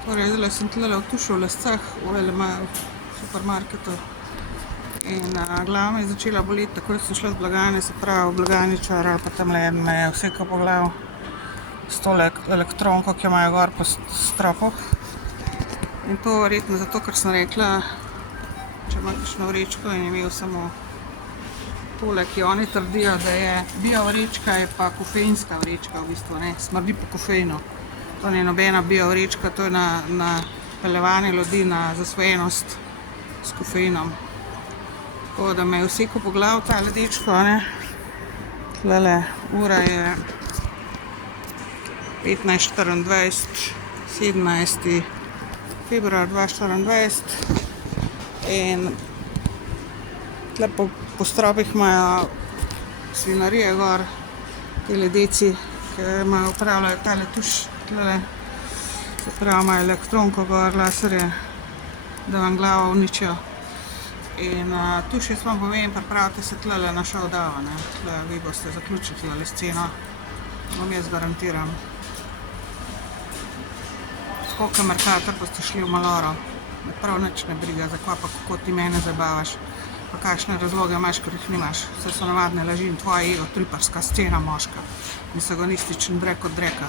Torej, zdaj sem tle v Tušu v Lescah, v supermarketu in glava me je začela boleti, takoj sem šla z blagajne, se pravi blagajničar ali pa tamle eden me je vsekal po glavu s tole elektronko, ki jo imajo gor po stropu. In to verjetno zato, ker sem rekla, če ima kakšno vrečko in je imel samo tole, ki oni trdijo, da je bio vrečka, je pa kofeinska vrečka v bistvu, ne, smrdi po kofeinu. To ni nobena bio vrečka, to je na peljevanje ljudi, na zasvojenost s kofeinom. Tako da me je vsekal po glavu ta dečko, ne. Tlele, ura je 15:24, 17. februar 2024 in tle po stropih imajo svinarije gor, tile deci, ki imajo upravljajo tale Tuš, tlele, se pravi imajo elektronko gor, laserje, da vam glavo uničijo. In Tuš, jaz vam povem, pripravite se tlele na showdown, ne, tle vi boste zaključili tlele sceno, vam jaz garantiram. Tako kot Mercator boste šli v maloro, me prav nič ne briga, zakaj pa kako ti mene zabavaš, pa kakšne razloge imaš, ker jih nimaš. Vse so navadne laži in tvoja egotriparska scena moška, misogonističen drek od dreka.